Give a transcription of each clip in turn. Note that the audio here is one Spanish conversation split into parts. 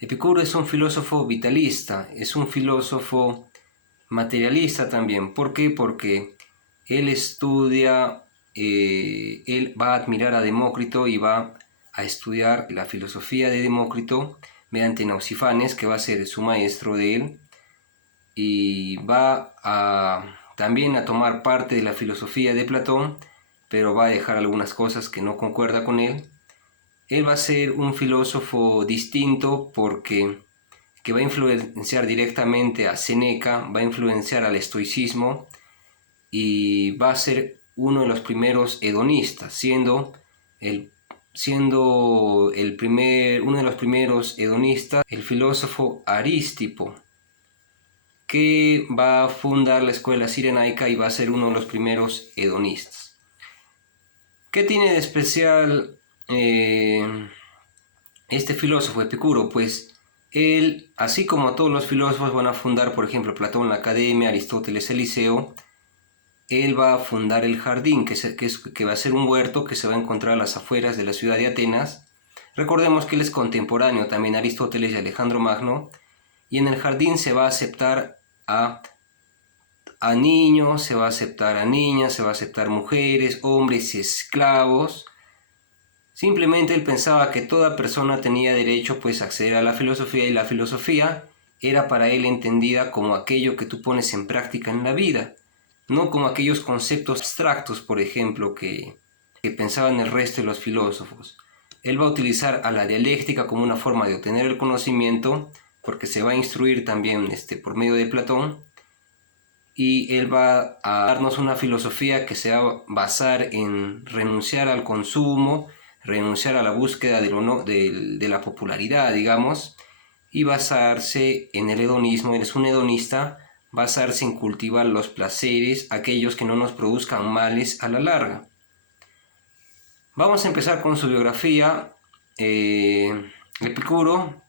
Epicuro es un filósofo vitalista, es un filósofo materialista también. ¿Por qué? Porque él estudia, él va a admirar a Demócrito y va a estudiar la filosofía de Demócrito mediante Nausifanes, que va a ser su maestro de él, y va también a tomar parte de la filosofía de Platón, pero va a dejar algunas cosas que no concuerda con él. Él va a ser un filósofo distinto porque que va a influenciar directamente a Séneca, va a influenciar al estoicismo y va a ser uno de los primeros hedonistas, uno de los primeros hedonistas, el filósofo Aristipo, que va a fundar la escuela cirenaica y va a ser uno de los primeros hedonistas. ¿Qué tiene de especial este filósofo Epicuro? Pues él, así como todos los filósofos van a fundar, por ejemplo, Platón la Academia, Aristóteles el Liceo, él va a fundar el jardín, que va a ser un huerto que se va a encontrar a las afueras de la ciudad de Atenas. Recordemos que él es contemporáneo también a Aristóteles y Alejandro Magno, y en el jardín se va a aceptar a niños, se va a aceptar a niñas, se va a aceptar mujeres, hombres, esclavos. Simplemente él pensaba que toda persona tenía derecho pues a acceder a la filosofía, y la filosofía era para él entendida como aquello que tú pones en práctica en la vida, no como aquellos conceptos abstractos, por ejemplo, que pensaban el resto de los filósofos. Él va a utilizar a la dialéctica como una forma de obtener el conocimiento, porque se va a instruir también por medio de Platón, y él va a darnos una filosofía que se va a basar en renunciar al consumo, renunciar a la búsqueda de la popularidad, digamos, y basarse en el hedonismo. Él es un hedonista, basarse en cultivar los placeres, aquellos que no nos produzcan males a la larga. Vamos a empezar con su biografía. Epicuro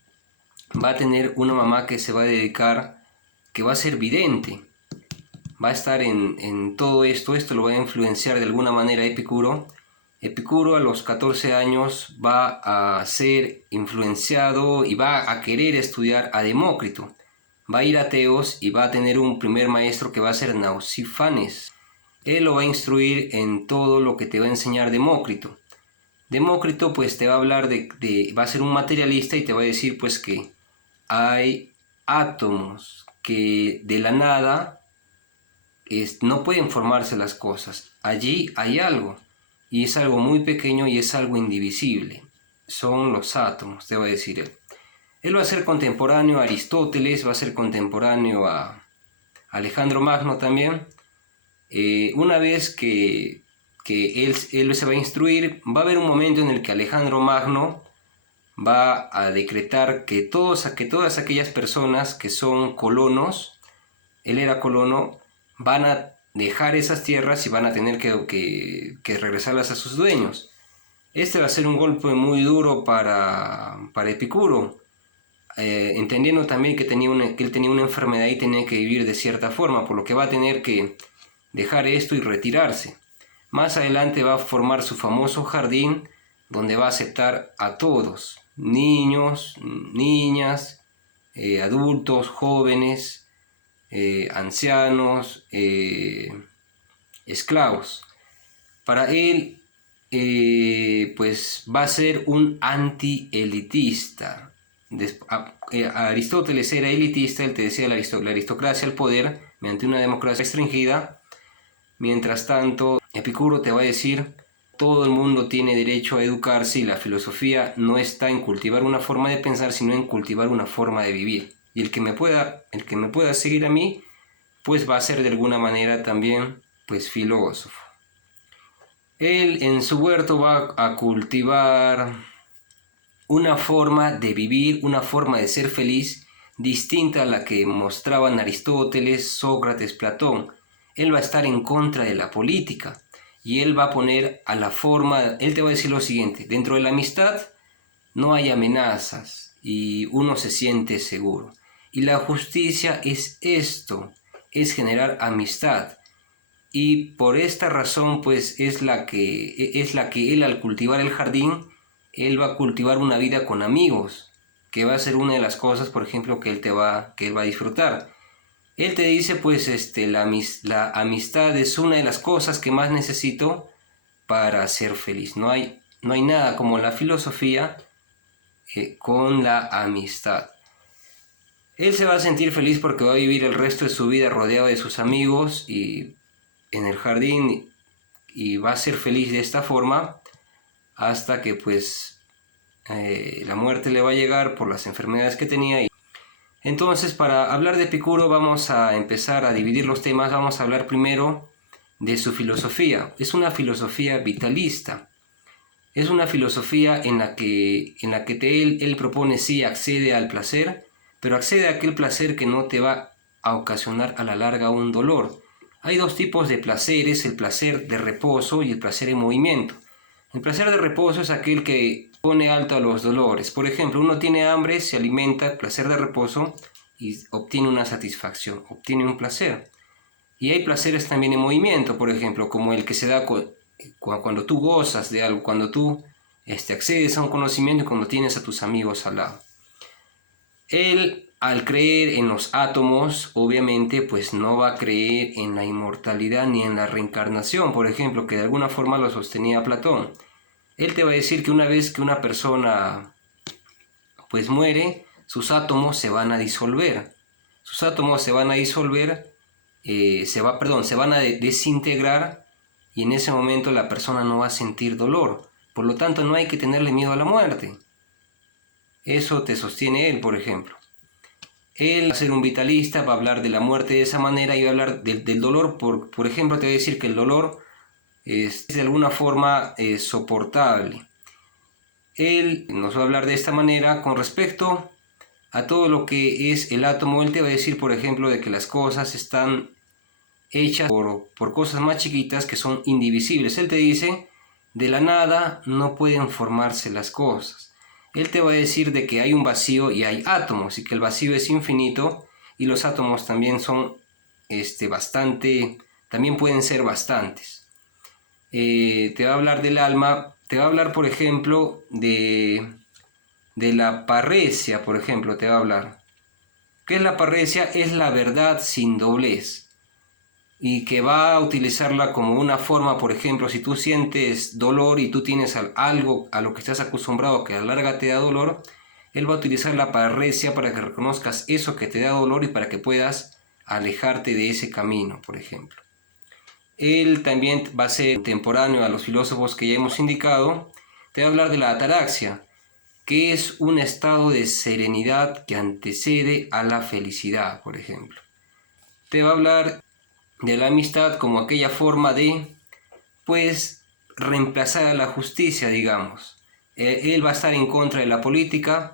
va a tener una mamá que se va a dedicar, que va a ser vidente, va a estar en todo esto lo va a influenciar de alguna manera a Epicuro. Epicuro a los 14 años va a ser influenciado y va a querer estudiar a Demócrito. Va a ir a Teos y va a tener un primer maestro que va a ser Nausifanes. Él lo va a instruir en todo lo que te va a enseñar Demócrito. Demócrito pues te va a hablar va a ser un materialista y te va a decir pues que hay átomos que de la nada no pueden formarse las cosas. Allí hay algo, y es algo muy pequeño y es algo indivisible. Son los átomos, te va a decir él. Él va a ser contemporáneo a Aristóteles, va a ser contemporáneo a Alejandro Magno también. Una vez que él se va a instruir, va a haber un momento en el que Alejandro Magno va a decretar que todas aquellas personas que son colonos, él era colono, van a dejar esas tierras y van a tener que regresarlas a sus dueños. Este va a ser un golpe muy duro para Epicuro, entendiendo también que él tenía una enfermedad y tenía que vivir de cierta forma, por lo que va a tener que dejar esto y retirarse. Más adelante va a formar su famoso jardín, donde va a aceptar a todos, niños, niñas, adultos, jóvenes, ancianos, esclavos. Para él, pues va a ser un anti-elitista. Aristóteles era elitista, él te decía la aristocracia al poder mediante una democracia restringida. Mientras tanto, Epicuro te va a decir, todo el mundo tiene derecho a educarse y la filosofía no está en cultivar una forma de pensar, sino en cultivar una forma de vivir. Y el que me pueda seguir a mí, pues va a ser de alguna manera también pues filósofo. Él en su huerto va a cultivar una forma de vivir, una forma de ser feliz distinta a la que mostraban Aristóteles, Sócrates, Platón. Él va a estar en contra de la política y él va a poner a la forma, él te va a decir lo siguiente: dentro de la amistad no hay amenazas y uno se siente seguro. Y la justicia es esto, es generar amistad. Y por esta razón pues es la que él, al cultivar el jardín, él va a cultivar una vida con amigos. que va a ser una de las cosas, por ejemplo, que él va a disfrutar. Él te dice, pues, la amistad es una de las cosas que más necesito para ser feliz. No hay nada como la filosofía con la amistad. Él se va a sentir feliz porque va a vivir el resto de su vida rodeado de sus amigos y en el jardín, y va a ser feliz de esta forma hasta que pues la muerte le va a llegar por las enfermedades que tenía. Entonces, para hablar de Epicuro vamos a empezar a dividir los temas. Vamos a hablar primero de su filosofía. Es una filosofía vitalista. Es una filosofía en la que él propone, sí, accede al placer, pero accede a aquel placer que no te va a ocasionar a la larga un dolor. Hay dos tipos de placeres, el placer de reposo y el placer en movimiento. El placer de reposo es aquel que pone alto a los dolores. Por ejemplo, uno tiene hambre, se alimenta, placer de reposo, y obtiene una satisfacción, obtiene un placer. Y hay placeres también en movimiento, por ejemplo, como el que se da cuando tú gozas de algo, cuando tú accedes a un conocimiento y cuando tienes a tus amigos al lado. Él, al creer en los átomos, obviamente, pues no va a creer en la inmortalidad ni en la reencarnación, por ejemplo, que de alguna forma lo sostenía Platón. Él te va a decir que una vez que una persona pues muere, sus átomos se van a disolver. Sus átomos se van a disolver, se van a desintegrar, y en ese momento la persona no va a sentir dolor. Por lo tanto, no hay que tenerle miedo a la muerte. Eso te sostiene él, por ejemplo. Él va a ser un vitalista, va a hablar de la muerte de esa manera y va a hablar del dolor. Por ejemplo, te va a decir que el dolor es de alguna forma soportable. Él nos va a hablar de esta manera con respecto a todo lo que es el átomo. Él te va a decir, por ejemplo, de que las cosas están hechas por cosas más chiquitas que son indivisibles. Él te dice, de la nada no pueden formarse las cosas. Él te va a decir de que hay un vacío y hay átomos, y que el vacío es infinito, y los átomos también son también pueden ser bastantes. Te va a hablar del alma, te va a hablar, por ejemplo, de la parresia, por ejemplo, te va a hablar. ¿Qué es la parresia? Es la verdad sin doblez. Y que va a utilizarla como una forma, por ejemplo, si tú sientes dolor y tú tienes algo a lo que estás acostumbrado que a la larga te da dolor, él va a utilizar la parresia para que reconozcas eso que te da dolor y para que puedas alejarte de ese camino, por ejemplo. Él también va a ser contemporáneo a los filósofos que ya hemos indicado. Te va a hablar de la ataraxia, que es un estado de serenidad que antecede a la felicidad, por ejemplo. Te va a hablar de la amistad como aquella forma de, pues, reemplazar a la justicia, digamos. Él va a estar en contra de la política,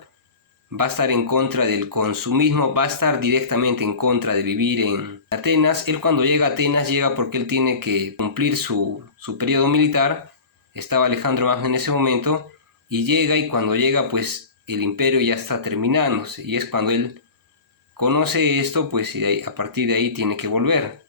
va a estar en contra del consumismo, va a estar directamente en contra de vivir en Atenas. Él, cuando llega a Atenas, llega porque él tiene que cumplir su periodo militar. Estaba Alejandro Magno en ese momento, y llega, y cuando llega, pues el imperio ya está terminándose, y es cuando él conoce esto, pues, y a partir de ahí tiene que volver.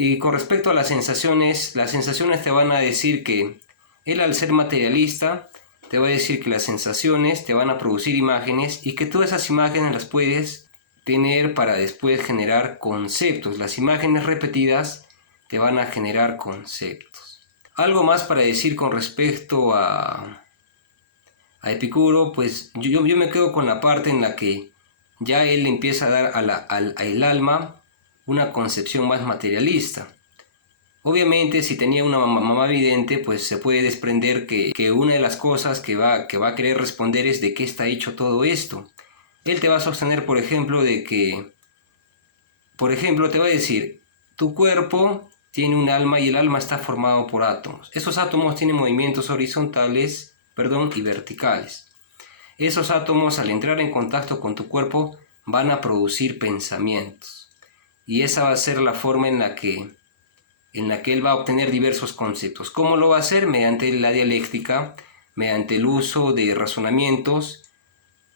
Y con respecto a las sensaciones te van a decir que él, al ser materialista, te va a decir que las sensaciones te van a producir imágenes, y que todas esas imágenes las puedes tener para después generar conceptos. Las imágenes repetidas te van a generar conceptos. Algo más para decir con respecto a Epicuro, pues yo me quedo con la parte en la que ya él empieza a dar al alma una concepción más materialista. Obviamente, si tenía una mamá vidente, pues se puede desprender que una de las cosas que va a querer responder es de qué está hecho todo esto. Él te va a sostener, por ejemplo, te va a decir, tu cuerpo tiene un alma y el alma está formado por átomos. Esos átomos tienen movimientos horizontales, y verticales. Esos átomos, al entrar en contacto con tu cuerpo, van a producir pensamientos. Y esa va a ser la forma en la que él va a obtener diversos conceptos. ¿Cómo lo va a hacer? Mediante la dialéctica, mediante el uso de razonamientos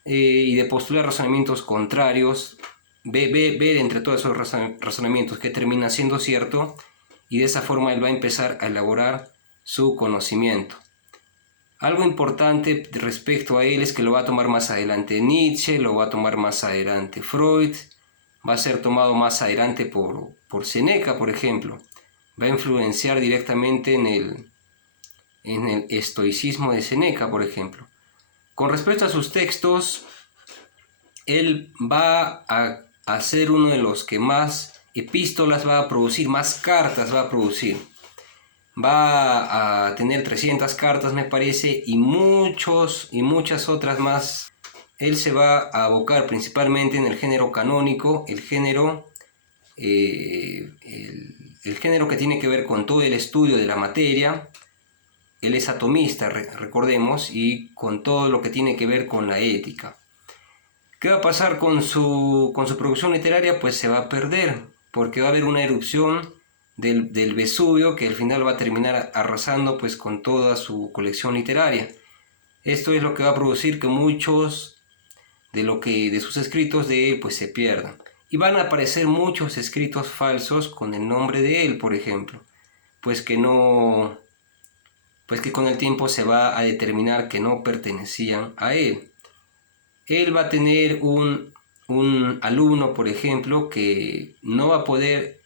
y de postular razonamientos contrarios, ver entre todos esos razonamientos que termina siendo cierto, y de esa forma él va a empezar a elaborar su conocimiento. Algo importante respecto a él es que lo va a tomar más adelante Nietzsche, lo va a tomar más adelante Freud, va a ser tomado más adelante por Séneca, por ejemplo. Va a influenciar directamente en el estoicismo de Séneca, por ejemplo. Con respecto a sus textos, él va a ser uno de los que más epístolas va a producir, más cartas va a producir. Va a tener 300 cartas, me parece, y muchas otras más. Él se va a abocar principalmente en el género canónico, el género que tiene que ver con todo el estudio de la materia. Él es atomista, recordemos, y con todo lo que tiene que ver con la ética. ¿Qué va a pasar con su producción literaria? Pues se va a perder, porque va a haber una erupción del Vesubio que al final va a terminar arrasando pues con toda su colección literaria. Esto es lo que va a producir que muchos de sus escritos de él pues se pierdan. Y van a aparecer muchos escritos falsos con el nombre de él, por ejemplo, pues que con el tiempo se va a determinar que no pertenecían a él. Él va a tener un alumno, por ejemplo, que no va a poder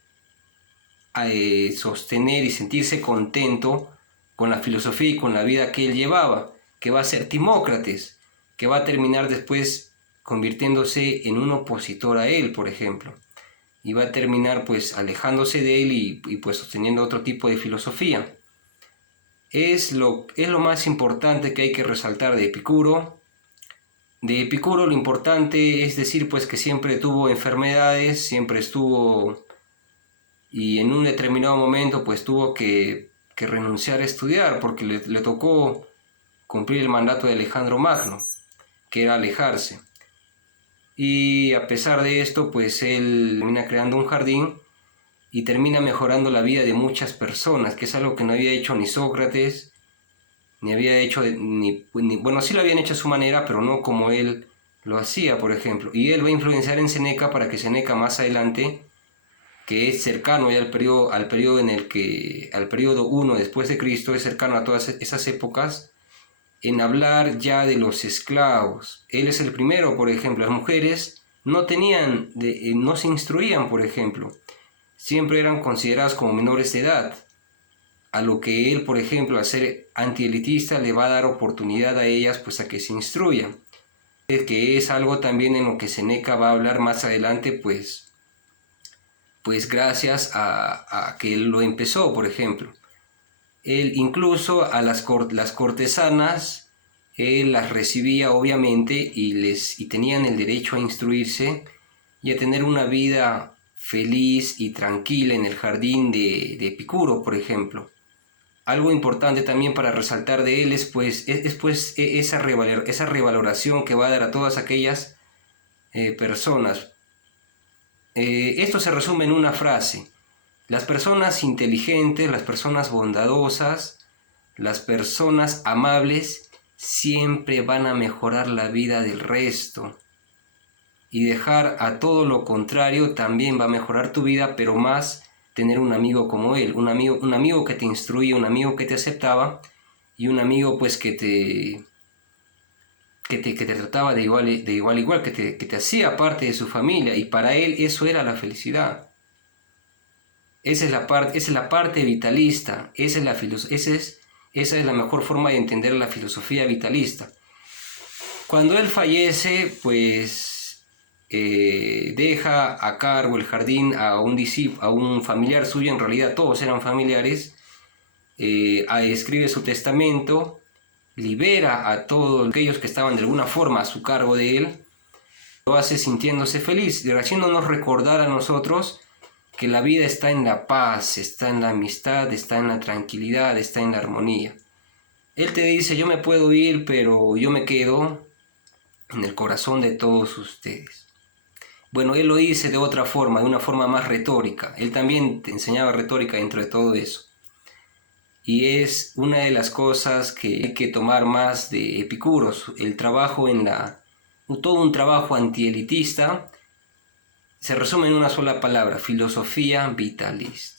sostener y sentirse contento con la filosofía y con la vida que él llevaba, que va a ser Timócrates, que va a terminar después convirtiéndose en un opositor a él, por ejemplo, y va a terminar pues alejándose de él y pues sosteniendo otro tipo de filosofía. Es lo más importante que hay que resaltar de Epicuro. De Epicuro lo importante es decir pues que siempre tuvo enfermedades, siempre estuvo, y en un determinado momento pues tuvo que renunciar a estudiar porque le tocó cumplir el mandato de Alejandro Magno, que era alejarse. Y a pesar de esto pues él termina creando un jardín y termina mejorando la vida de muchas personas, que es algo que no había hecho ni Sócrates, ni había hecho, bueno, sí lo habían hecho a su manera, pero no como él lo hacía, por ejemplo. Y él va a influenciar en Séneca para que Séneca más adelante, que es cercano ya al periodo al periodo 1 después de Cristo, es cercano a todas esas épocas, en hablar ya de los esclavos. Él es el primero, por ejemplo. Las mujeres no se instruían, por ejemplo. Siempre eran consideradas como menores de edad. A lo que él, por ejemplo, al ser antielitista, le va a dar oportunidad a ellas pues a que se instruyan. Que es algo también en lo que Séneca va a hablar más adelante, pues gracias a que él lo empezó, por ejemplo. Él incluso a las cortesanas, él las recibía obviamente y tenían el derecho a instruirse y a tener una vida feliz y tranquila en el jardín de Epicuro, por ejemplo. Algo importante también para resaltar de él es esa revaloración que va a dar a todas aquellas personas. Esto se resume en una frase: las personas inteligentes, las personas bondadosas, las personas amables siempre van a mejorar la vida del resto, y dejar a todo lo contrario también va a mejorar tu vida, pero más tener un amigo como él, un amigo que te instruía, un amigo que te aceptaba, y un amigo pues que te trataba de igual a igual, que te hacía parte de su familia, y para él eso era la felicidad. Esa es la parte vitalista, esa es la mejor forma de entender la filosofía vitalista. Cuando él fallece, pues deja a cargo el jardín a un familiar suyo, en realidad todos eran familiares, escribe su testamento, libera a todos aquellos que estaban de alguna forma a su cargo de él, lo hace sintiéndose feliz, haciéndonos recordar a nosotros que la vida está en la paz, está en la amistad, está en la tranquilidad, está en la armonía. Él te dice: yo me puedo ir, pero yo me quedo en el corazón de todos ustedes. Bueno, él lo dice de otra forma, de una forma más retórica. Él también te enseñaba retórica dentro de todo eso. Y es una de las cosas que hay que tomar más de Epicuro, el trabajo todo un trabajo antielitista, se resume en una sola palabra: filosofía vitalista.